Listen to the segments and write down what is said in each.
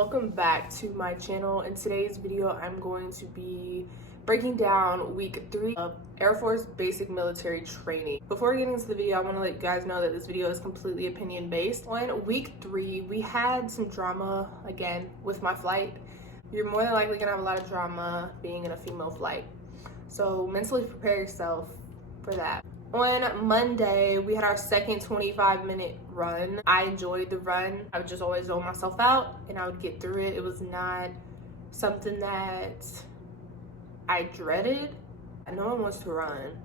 welcome back to my channel. In today's video, I'm going to be breaking down week 3 of Air Force basic military training. Before getting into the video, I want to let you guys know that this video is completely opinion based. On week 3, we had some drama again with my flight. You're more than likely gonna have a lot of drama being in a female flight, so mentally prepare yourself for that. On Monday, we had our second 25-minute run. I enjoyed the run. I would just always zone myself out and I would get through it. It was not something that I dreaded. No one wants to run,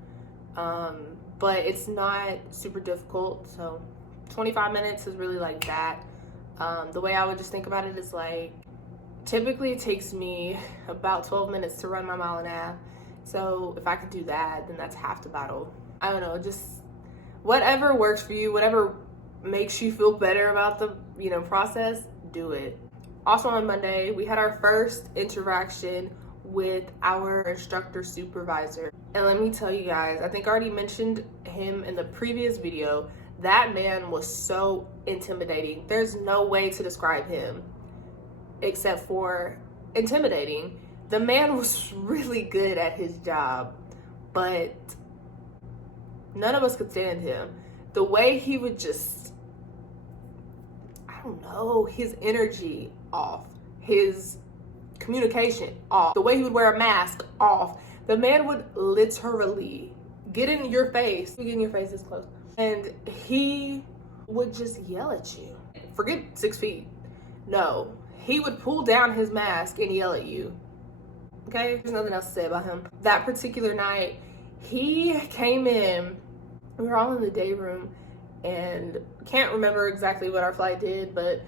but it's not super difficult. So 25 minutes is really like that. The way I would just think about it is like, typically it takes me about 12 minutes to run my mile and a half. So if I could do that, then that's half the battle. I don't know, just whatever works for you, whatever makes you feel better about the, process, do it. Also on Monday, we had our first interaction with our instructor supervisor. And let me tell you guys, I think I already mentioned him in the previous video. That man was so intimidating. There's no way to describe him except for intimidating. The man was really good at his job, but none of us could stand him. The way he would just, I don't know, his energy off, his communication off, the way he would wear a mask off. The man would literally get in your face, get in your face this close, and he would just yell at you. Forget 6 feet. No, he would pull down his mask and yell at you. Okay, there's nothing else to say about him. That particular night, he came in. We were all in the day room and can't remember exactly what our flight did, but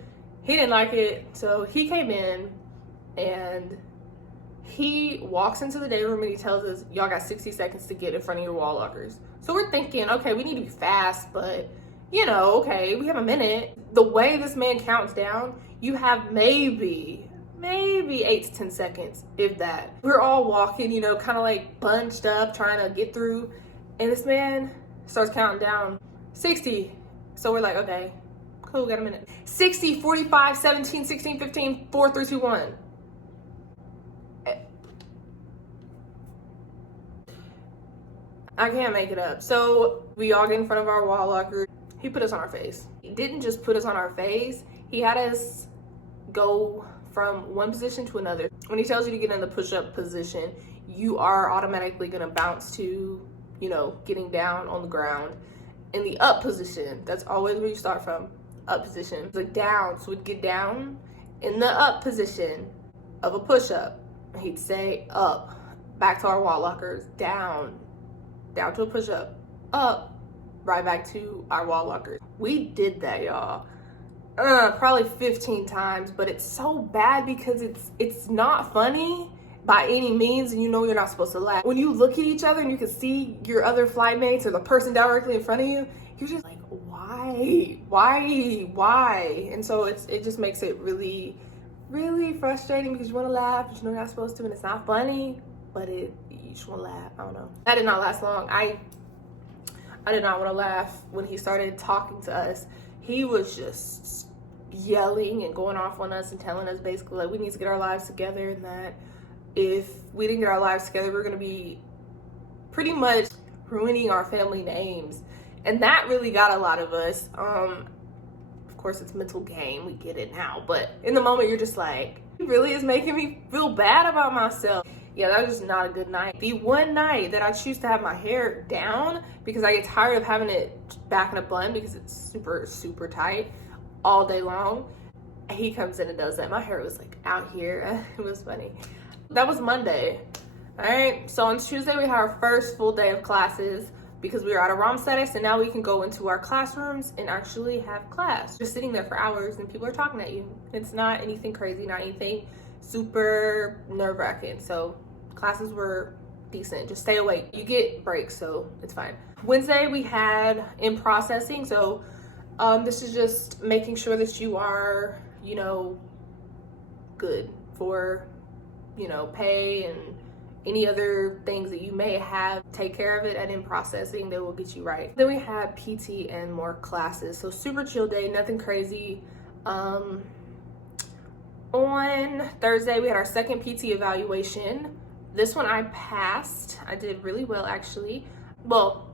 he didn't like it. So he came in and he walks into the day room and he tells us, y'all got 60 seconds to get in front of your wall lockers. So we're thinking, okay, we need to be fast, but okay, we have a minute. The way this man counts down, you have maybe 8 to 10 seconds, if that. We're all walking, kind of like bunched up, trying to get through. And this man starts counting down 60. So we're like, okay, cool, got a minute. 60, 45, 17, 16, 15, 4, 3, 2, 1. I can't make it up. So we all get in front of our wall locker. He put us on our face. He didn't just put us on our face. He had us go from one position to another. When he tells you to get in the push-up position, you are automatically gonna bounce to getting down on the ground. In the up position, that's always where you start from. Up position. It's like down, so we'd get down in the up position of a push-up. He'd say up, back to our wall lockers, down to a push-up, up, right back to our wall lockers. We did that, y'all. Probably 15 times, but it's so bad because it's not funny by any means, and you're not supposed to laugh. When you look at each other and you can see your other flight mates or the person directly in front of you, you're just like, why? And so it just makes it really, really frustrating because you want to laugh, but you're not supposed to, and it's not funny, but you just want to laugh. I don't know. That did not last long. I did not want to laugh when he started talking to us. He was just yelling and going off on us and telling us basically like we need to get our lives together, and that if we didn't get our lives together, we're gonna be pretty much ruining our family names. And that really got a lot of us. Of course, it's mental game, we get it now, but in the moment you're just like, it really is making me feel bad about myself. Yeah, that was just not a good night. The one night that I choose to have my hair down because I get tired of having it back in a bun because it's super, super tight all day long, he comes in and does that. My hair was like out here. It was funny. That was Monday. All right, so on Tuesday we had our first full day of classes because we were out of ROM status, and now we can go into our classrooms and actually have class. Just sitting there for hours and people are talking at you. It's not anything crazy, not anything super nerve-wracking. So classes were decent. Just stay awake. You get breaks, so it's fine. Wednesday we had in processing. So this is just making sure that you are, good for, pay and any other things that you may have. Take care of it, and in processing, they will get you right. Then we had PT and more classes. So super chill day, nothing crazy. On Thursday, we had our second PT evaluation. This one I passed. I did really well, actually. Well,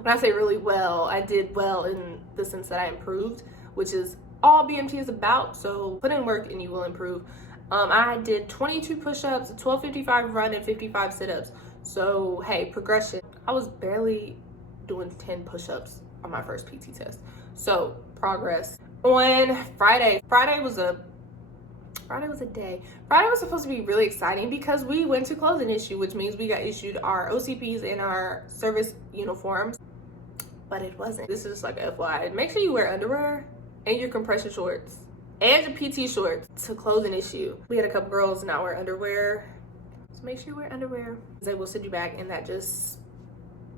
when I say really well, I did well in the sense that I improved, which is all BMT is about. So put in work and you will improve. I did 22 push-ups, a 12:55 run, and 55 sit-ups. So hey, progression. I was barely doing 10 push-ups on my first PT test. So progress. On Friday was supposed to be really exciting because we went to clothing issue, which means we got issued our OCPs and our service uniforms, but it wasn't. This is like FYI. Make sure you wear underwear and your compression shorts and your PT shorts to clothing issue. We had a couple girls not wear underwear, so make sure you wear underwear. They will send you back, and that just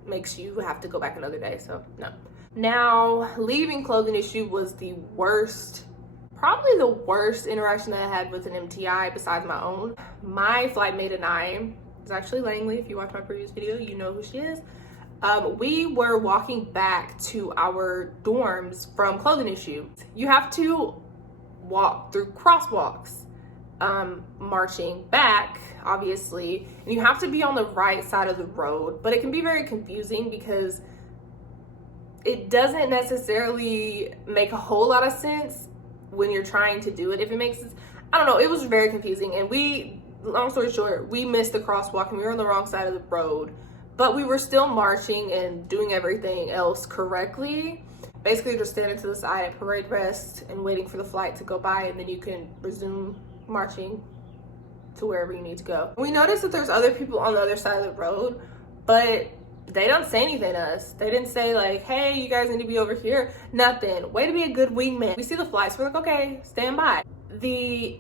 makes you have to go back another day, so no. Now, leaving clothing issue was the worst, probably the worst interaction that I had with an MTI besides my own. My flight mate and I, it's actually Langley. If you watch my previous video, you know who she is. We were walking back to our dorms from clothing issue. You have to walk through crosswalks, marching back, obviously, and you have to be on the right side of the road, but it can be very confusing because it doesn't necessarily make a whole lot of sense when you're trying to do it. If it makes sense, I don't know, it was very confusing. And long story short, we missed the crosswalk and we were on the wrong side of the road, but we were still marching and doing everything else correctly. Basically just standing to the side at parade rest and waiting for the flight to go by, and then you can resume marching to wherever you need to go. We noticed that there's other people on the other side of the road, but they don't say anything to us. They didn't say like, hey, you guys need to be over here. Nothing. Way to be a good wingman. We see the flights. We're like, okay, stand by. The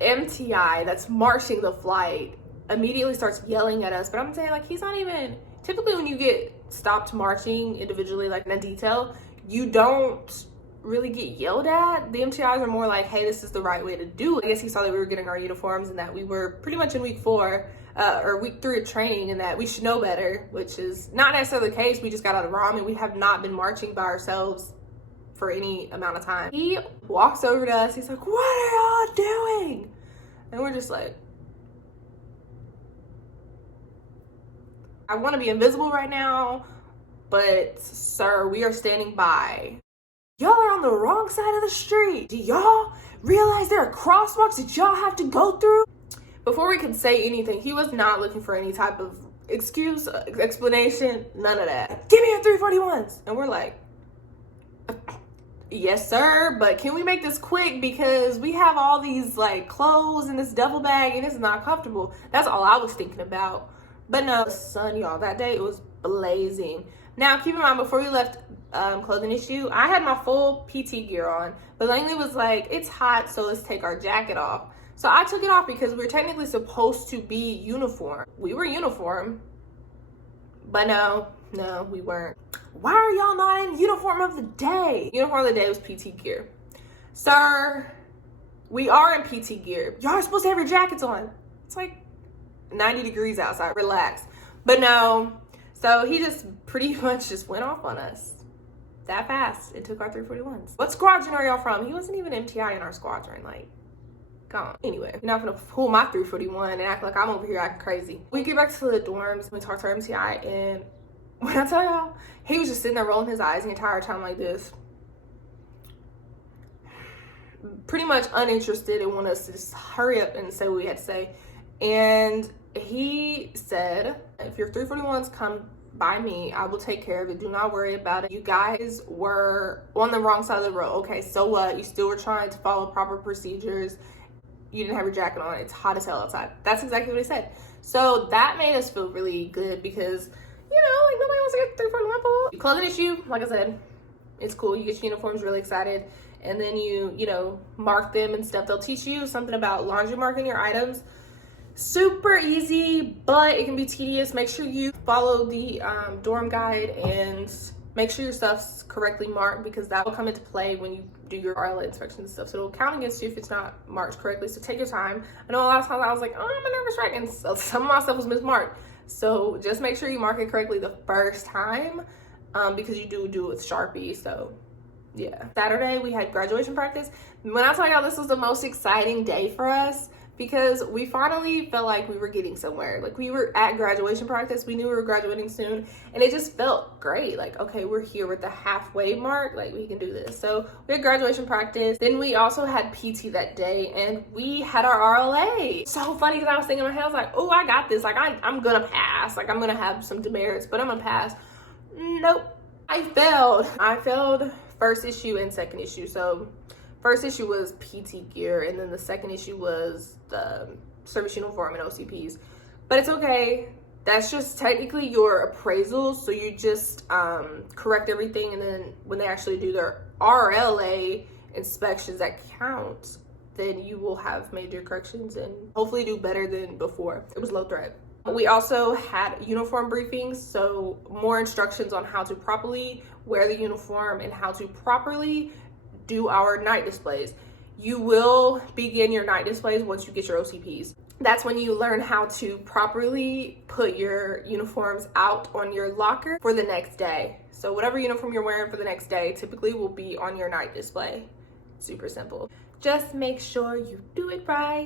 MTI that's marching the flight immediately starts yelling at us. But I'm saying, like, he's not even, typically when you get stopped marching individually, like in a detail, you don't really get yelled at. The MTIs are more like, hey, this is the right way to do it. I guess he saw that we were getting our uniforms and that we were pretty much in week 4 or week 3 of training, and that we should know better, which is not necessarily the case. We just got out of ROM and we have not been marching by ourselves for any amount of time. He walks over to us. He's like, what are y'all doing? And we're just like, I want to be invisible right now, but sir, we are standing by. Y'all are on the wrong side of the street. Do y'all realize there are crosswalks that y'all have to go through? Before we could say anything, he was not looking for any type of excuse, explanation, none of that. Give me your 341s. And we're like, yes, sir, but can we make this quick because we have all these like clothes in this duffel bag and it's not comfortable. That's all I was thinking about. But no, the sun, y'all, that day it was blazing. Now, keep in mind, before we left clothing issue, I had my full PT gear on, but Langley was like, it's hot, so let's take our jacket off. So I took it off because we were technically supposed to be uniform. We were uniform, but no, we weren't. Why are y'all not in uniform of the day? Uniform of the day was PT gear. Sir, we are in PT gear. Y'all are supposed to have your jackets on. It's like 90 degrees outside, relax. But no, so he just pretty much just went off on us that fast and took our 341s. What squadron are y'all from? He wasn't even MTI in our squadron, like, come on. Anyway, you're not gonna pull my 341 and act like I'm over here acting crazy. We get back to the dorms, we talk to our MTI, and when I tell y'all, he was just sitting there rolling his eyes the entire time like this. Pretty much uninterested and wanted us to just hurry up and say what we had to say. And he said, if your 341s come by me, I will take care of it. Do not worry about it. You guys were on the wrong side of the road. Okay, so what? You still were trying to follow proper procedures. You didn't have your jacket on. It's hot as hell outside. That's exactly what he said. So that made us feel really good because, you know, like nobody wants to get 341 pulled. Clothing issue, like I said, it's cool. You get your uniforms really excited. And then you know, mark them and stuff. They'll teach you something about laundry marking your items. Super easy, but it can be tedious. Make sure you follow the dorm guide and make sure your stuff's correctly marked because that will come into play when you do your RLA inspections and stuff. So it'll count against you if it's not marked correctly. So take your time. I know a lot of times I was like, oh, I'm a nervous wreck, and so some of my stuff was mismarked. So just make sure you mark it correctly the first time because you do it with Sharpie. So Yeah. Saturday, we had graduation practice. When I tell y'all this was the most exciting day for us, because we finally felt like we were getting somewhere. Like, we were at graduation practice. We knew we were graduating soon, and it just felt great. Like, okay, we're here with the halfway mark. Like, we can do this. So we had graduation practice. Then we also had PT that day, and we had our RLA. So funny, because I was thinking in my head, I was like, oh, I got this. Like, I'm gonna pass. Like, I'm gonna have some demerits, but I'm gonna pass. Nope. I failed first issue and second issue. So first issue was PT gear, and then the second issue was the service uniform and OCPs. But it's okay. That's just technically your appraisals. So you just correct everything, and then when they actually do their RLA inspections that count, then you will have made your corrections and hopefully do better than before. It was low threat. We also had uniform briefings, so more instructions on how to properly wear the uniform and how to properly do our night displays. You will begin your night displays once you get your OCPs. That's when you learn how to properly put your uniforms out on your locker for the next day. So whatever uniform you're wearing for the next day typically will be on your night display. Super simple. Just make sure you do it right.